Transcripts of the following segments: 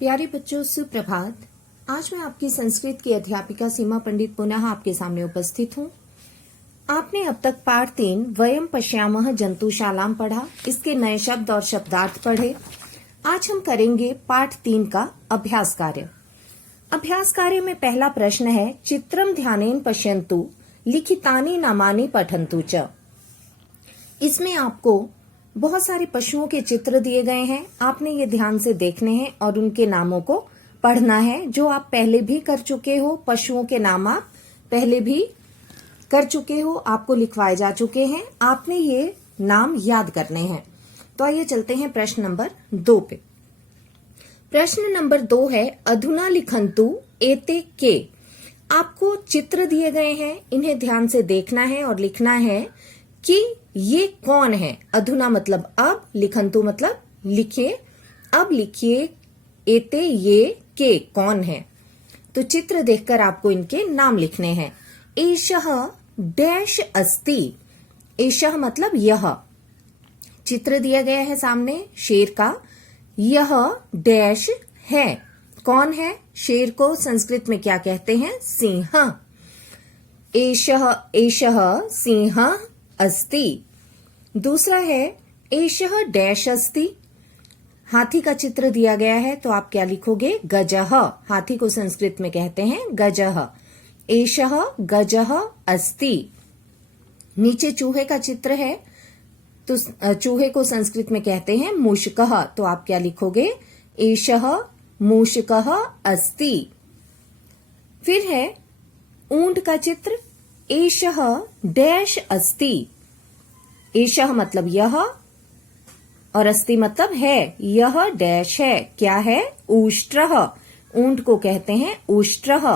प्यारे बच्चों, सुप्रभात। आज मैं आपकी संस्कृत की अध्यापिका सीमा पंडित पुनः आपके सामने उपस्थित हूँ। आपने अब तक पाठ 3 वयम पश्यामः जंतुशालाम पढ़ा। इसके नए शब्द और शब्दार्थ पढ़े। आज हम करेंगे पाठ 3 का अभ्यास कार्य। अभ्यास कार्य में पहला प्रश्न है, चित्रम ध्यानेन पश्यन्तु लिखितानि नामानि पठन्तु च। इसमें आपको बहुत सारे पशुओं के चित्र दिए गए हैं। आपने ये ध्यान से देखने हैं और उनके नामों को पढ़ना है, जो आप पहले भी कर चुके हो। पशुओं के नाम आप पहले भी कर चुके हो, आपको लिखवाए जा चुके हैं। आपने ये नाम याद करने हैं। तो आइए चलते हैं प्रश्न नंबर 2 पे। प्रश्न नंबर 2 है, अधुना लिखन्तु एते के। आपको चित्र दिए गए हैं, इन्हें ध्यान से देखना है और लिखना है कि ये कौन है। अधुना मतलब अब, लिखन्तु मतलब लिखिए। अब लिखिए एते ये के कौन है। तो चित्र देखकर आपको इनके नाम लिखने हैं। एषः डैश अस्ति। एषः मतलब यह। चित्र दिया गया है सामने शेर का। यह डैश है। कौन है? शेर को संस्कृत में क्या कहते हैं? सिंह। एषः सिंह अस्ति। दूसरा है, एषः डैश अस्ति। हाथी का चित्र दिया गया है, तो आप क्या लिखोगे? गजः। हाथी को संस्कृत में कहते हैं गजः। एषः गजः अस्ति। नीचे चूहे का चित्र है, तो चूहे को संस्कृत में कहते हैं मूषकः। तो आप क्या लिखोगे? एषः मूषकः अस्ति। फिर है ऊंट का चित्र। एषः डैश अस्ति। एषः मतलब यह और अस्ति मतलब है। यह डैश है। क्या है? ऊष्ट्रः। ऊंट को कहते हैं ऊष्ट्रः।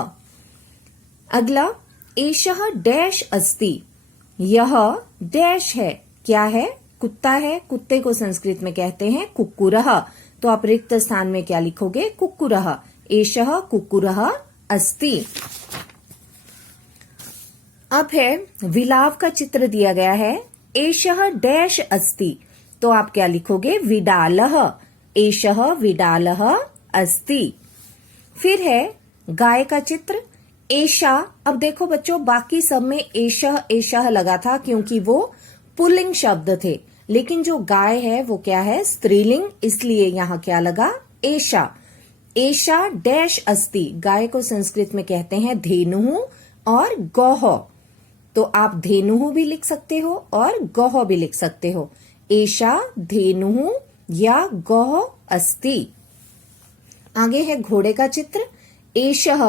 अगला, एषः डैश अस्ति। यह डैश है। क्या है? कुत्ता है। कुत्ते को संस्कृत में कहते हैं कुक्कुरः। तो आप रिक्त स्थान में क्या लिखोगे? कुक्कुरः। एषः कुक्कुरः अस्ति। अब है विलाव का चित्र दिया गया है। एषः डैश अस्ति। तो आप क्या लिखोगे? विडालः। एषः विडालः अस्ति। फिर है गाय का चित्र। एषा। अब देखो बच्चों, बाकी सब में एषः एषः लगा था क्योंकि वो पुल्लिंग शब्द थे, लेकिन जो गाय है वो क्या है? स्त्रीलिंग। इसलिए यहाँ क्या लगा? एषा। एषा डैश अस्ति। गाय को संस्कृत में कहते हैं धेनुः और गौः। तो आप धेनुः भी लिख सकते हो और गौः भी लिख सकते हो। एषा धेनुः या गौः अस्ति। आगे है घोड़े का चित्र। एषः।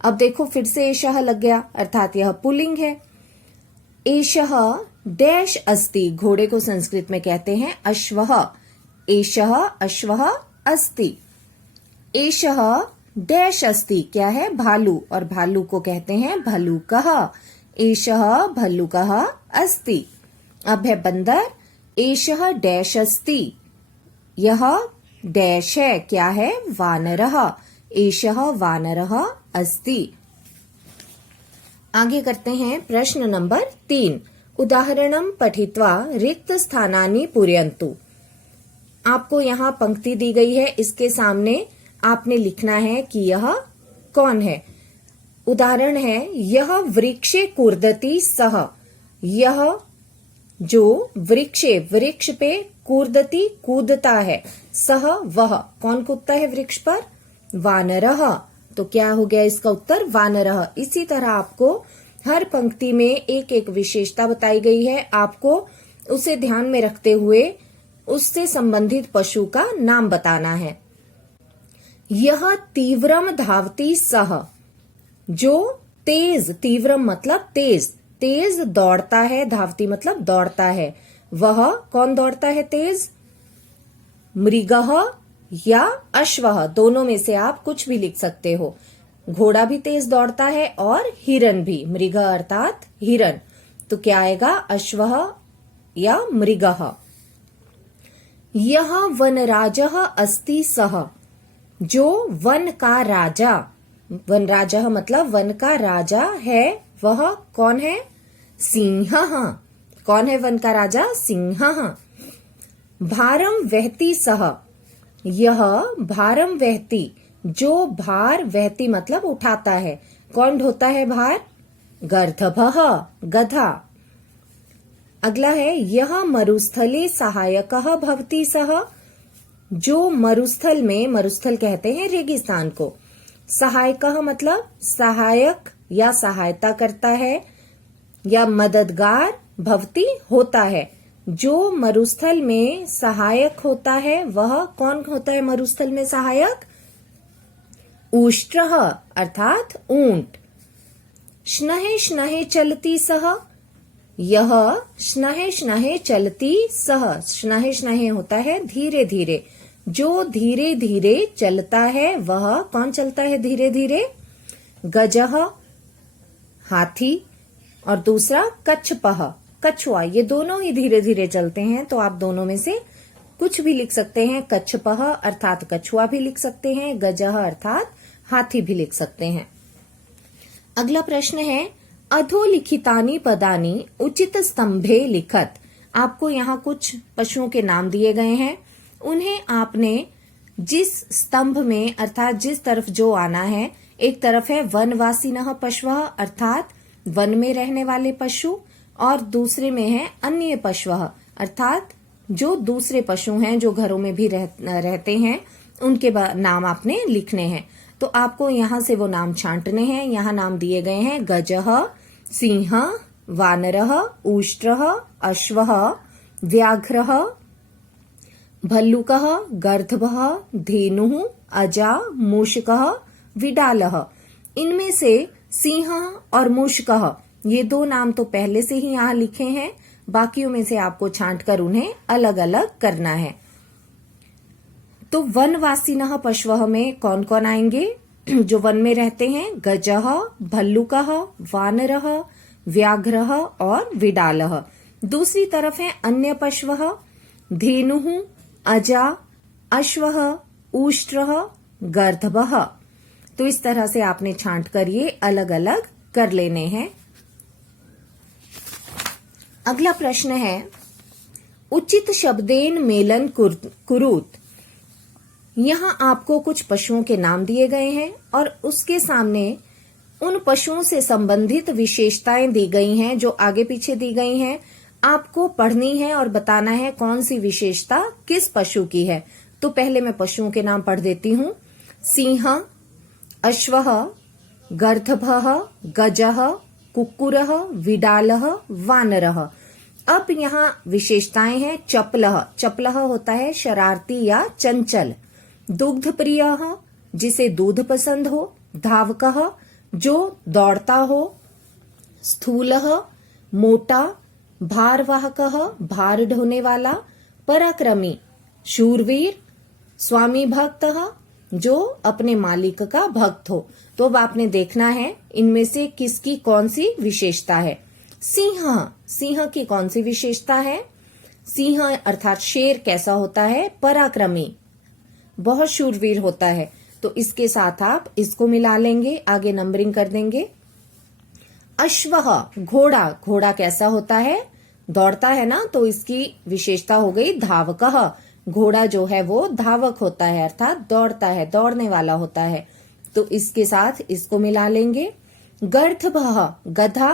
अब देखो फिर से एषः लग गया, अर्थात यह पुल्लिंग है। एषः डैश अस्ति। घोड़े को संस्कृत में कहते हैं अश्वः। एषः अश्वः अस्ति। एषः डैश अस्ति। क्या है? भालू, और भालू को कहते हैं भल्लूकः। एषः भल्लूकः अस्ति। अब है बंदर। एषः डैश अस्ति। यह डैश है। क्या है? वानरः। एषः वानरः अस्ति। आगे करते हैं प्रश्न नंबर 3। उदाहरणं पठित्वा रिक्त स्थानानि पूरयन्तु। आपको यहाँ पंक्ति दी गई है, इसके सामने आपने लिखना है कि यह कौन है। उदाहरण है, यह वृक्षे कूर्दति सः। यह जो वृक्ष पे कूर्दति कूदता है, सः वह। कौन कूदता है वृक्ष पर? वानरः। तो क्या हो गया इसका उत्तर? वानरः। इसी तरह आपको हर पंक्ति में एक एक विशेषता बताई गई है। आपको उसे ध्यान में रखते हुए उससे संबंधित पशु का नाम बताना है। यह तीव्रम धावती सः। जो तेज, तीव्रम मतलब तेज, तेज दौड़ता है। धावती मतलब दौड़ता है। वह कौन दौड़ता है तेज? मृगः या अश्वः। दोनों में से आप कुछ भी लिख सकते हो। घोड़ा भी तेज दौड़ता है और हिरन भी। मृग अर्थात हिरन। तो क्या आएगा? अश्वः या मृगः। यह वनराजः अस्ति सः। जो वन का राजा, वनराजः मतलब वन का राजा है, वह कौन है? सिंहः। कौन है वन का राजा? सिंहः। भारम वहती सः। यह भारम वहती, जो भार वहती मतलब उठाता है। कौन ढोता है भार? गर्दभः, गधा। अगला है यह मरुस्थले सहायकः भवति सः, जो मरुस्थल में, मरुस्थल कहते हैं रेगिस्तान को, सहायकः मतलब सहायक या सहायता करता है या मददगार, भवति होता है। जो मरुस्थल में सहायक होता है वह कौन होता है मरुस्थल में सहायक? ऊष्ट्रः अर्थात ऊंट। श्नहे श्नहे चलती सः, यह श्नहे श्नहे चलती सः, श्नहे श्नहे होता है धीरे धीरे, जो धीरे धीरे चलता है वह कौन चलता है धीरे धीरे? गजः हाथी, और दूसरा कच्छपः कछुआ। ये दोनों ही धीरे धीरे चलते हैं, तो आप दोनों में से कुछ भी लिख सकते हैं। कच्छपः अर्थात कछुआ भी लिख सकते हैं, गजः अर्थात हाथी भी लिख सकते हैं। अगला प्रश्न है अधोलिखितानि पदानि उचित स्तंभे लिखत। आपको यहाँ कुछ पशुओं के नाम दिए गए हैं, उन्हें आपने जिस स्तंभ में अर्थात जिस तरफ जो आना है, एक तरफ है वनवासिनः पशवः अर्थात वन में रहने वाले पशु, और दूसरे में है अन्य पशवः अर्थात जो दूसरे पशु हैं जो घरों में भी रहते हैं, उनके नाम आपने लिखने हैं। तो आपको यहाँ से वो नाम छांटने हैं। यहाँ नाम दिए गए हैं गजः, सिंह, वानरः, ऊष्ट्रः, अश्वः, व्याघ्रः, भल्लुकः, गर्दभः, धेनुः, अजा, मूषकः, विडालः। इनमें से सिंह और मूषकः ये दो नाम तो पहले से ही यहाँ लिखे हैं, बाकियों में से आपको छांटकर उन्हें अलग अलग करना है। तो वनवासिनः पशवः में कौन कौन आएंगे? जो वन में रहते हैं, गजः, भल्लुकः, वानरः, व्याघ्रः और विडालः। दूसरी तरफ है अन्य पशवः, धेनुः, अजा, अश्वः, ऊष्ट्रः, गर्दभः। तो इस तरह से आपने छांट कर ये अलग अलग कर लेने हैं। अगला प्रश्न है उचित शब्देन मेलन कुरुत। यहाँ आपको कुछ पशुओं के नाम दिए गए हैं और उसके सामने उन पशुओं से संबंधित विशेषताएं दी गई हैं जो आगे पीछे दी गई हैं। आपको पढ़नी है और बताना है कौन सी विशेषता किस पशु की है। तो पहले मैं पशुओं के नाम पढ़ देती हूँ। सिंह, अश्वः, गर्दभः, गजः, कुक्कुरः, विडालः, वानरः। अब यहाँ विशेषताएं हैं। चपलः, चपलः होता है शरारती या चंचल। दुग्ध प्रियः, जिसे दूध पसंद हो। धावकः, जो दौड़ता हो। स्थूलः, मोटा। भारवाहकः, भार ढोने वाला। पराक्रमी, शूरवीर। स्वामी भक्तः, जो अपने मालिक का भक्त हो। तो अब आपने देखना है इनमें से किसकी कौन सी विशेषता है। सिंह, सिंह की कौन सी विशेषता है? सिंह अर्थात शेर कैसा होता है? पराक्रमी, बहुत शूरवीर होता है। तो इसके साथ आप इसको मिला लेंगे, आगे नंबरिंग कर देंगे। अश्वः, घोड़ा, घोड़ा कैसा होता है? दौड़ता है ना, तो इसकी विशेषता हो गई धावकः। घोड़ा जो है वो धावक होता है अर्थात दौड़ता है, दौड़ने वाला होता है। तो इसके साथ इसको मिला लेंगे। गर्दभः, गधा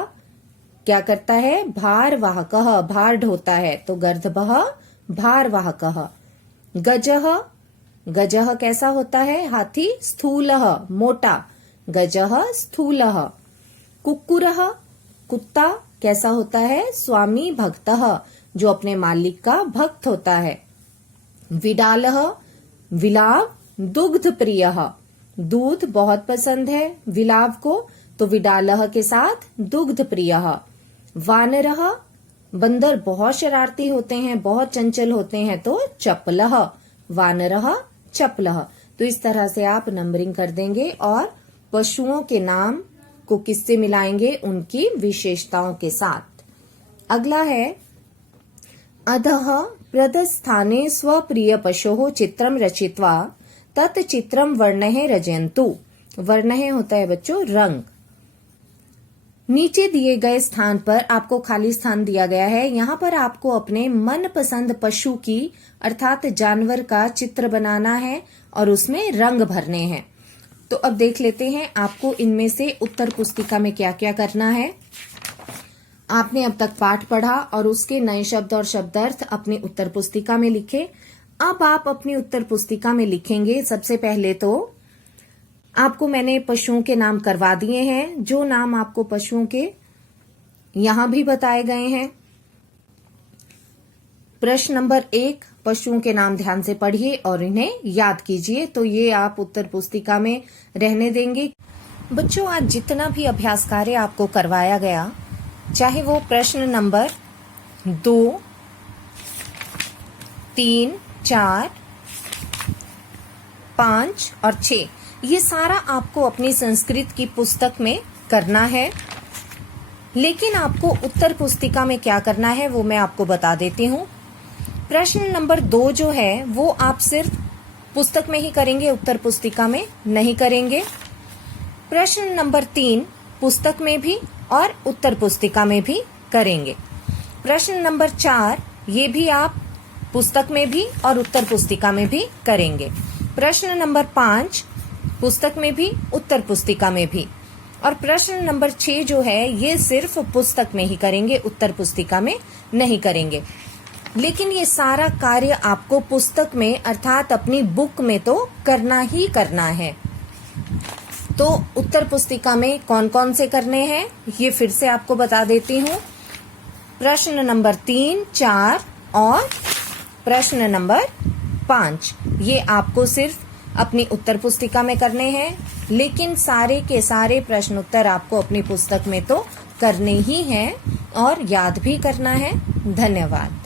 क्या करता है? भारवाहकः, भार ढोता है। तो गर्दभः भारवाहकः। गजः, गजः कैसा होता है? हाथी। स्थूलः, मोटा। गजः स्थूलः। कुक्कुरः, कुत्ता कैसा होता है? स्वामी भक्तः, जो अपने मालिक का भक्त होता है। विडालः, विलाव। दुग्ध प्रियः, दूध बहुत पसंद है विलाव को, तो विडालः के साथ दुग्ध प्रियः। वानरः, बंदर बहुत शरारती होते हैं, बहुत चंचल होते हैं, तो चपलः। वानरः चपलः। तो इस तरह से आप नंबरिंग कर देंगे और पशुओं के नाम को किससे मिलाएंगे? उनकी विशेषताओं के साथ। अगला है अधः प्रदस्थाने स्वप्रिय पशोः चित्रम रचित्वा तत् चित्रम वर्णः रचयन्तु। वर्णः होता है बच्चों रंग। नीचे दिए गए स्थान पर आपको खाली स्थान दिया गया है। यहाँ पर आपको अपने मनपसंद पशु की अर्थात जानवर का चित्र बनाना है और उसमें रंग भरने हैं। तो अब देख लेते हैं आपको इनमें से उत्तर पुस्तिका में क्या क्या करना है। आपने अब तक पाठ पढ़ा और उसके नए शब्द और शब्दार्थ अपनी उत्तर पुस्तिका में लिखे। अब आप अपनी उत्तर पुस्तिका में लिखेंगे सबसे पहले तो आपको मैंने पशुओं के नाम करवा दिए हैं, जो नाम आपको पशुओं के यहां भी बताए गए हैं। प्रश्न नंबर 1, पशुओं के नाम ध्यान से पढ़िए और इन्हें याद कीजिए। तो ये आप उत्तर पुस्तिका में रहने देंगे। बच्चों, आज जितना भी अभ्यास कार्य आपको करवाया गया, चाहे वो प्रश्न नंबर 2, 3, 4, 5 और 6, ये सारा आपको अपनी संस्कृत की पुस्तक में करना है। लेकिन आपको उत्तर पुस्तिका में क्या करना है वो मैं आपको बता देती हूँ। प्रश्न नंबर 2 जो है वो आप सिर्फ पुस्तक में ही करेंगे, उत्तर पुस्तिका में नहीं करेंगे। प्रश्न नंबर 3 पुस्तक में भी और उत्तर पुस्तिका में भी करेंगे। प्रश्न नंबर 4 ये भी आप पुस्तक में भी और उत्तर पुस्तिका में भी करेंगे। प्रश्न नंबर 5 पुस्तक में भी उत्तर पुस्तिका में भी। और प्रश्न नंबर 6 जो है ये सिर्फ पुस्तक में ही करेंगे, उत्तर पुस्तिका में नहीं करेंगे। लेकिन ये सारा कार्य आपको पुस्तक में अर्थात अपनी बुक में तो करना ही करना है। तो उत्तर पुस्तिका में कौन कौन से करने हैं ये फिर से आपको बता देती हूँ। प्रश्न नंबर 3, 4 और प्रश्न नंबर 5 ये आपको सिर्फ अपनी उत्तर पुस्तिका में करने हैं। लेकिन सारे के सारे प्रश्न उत्तर आपको अपनी पुस्तक में तो करने ही हैं और याद भी करना है। धन्यवाद।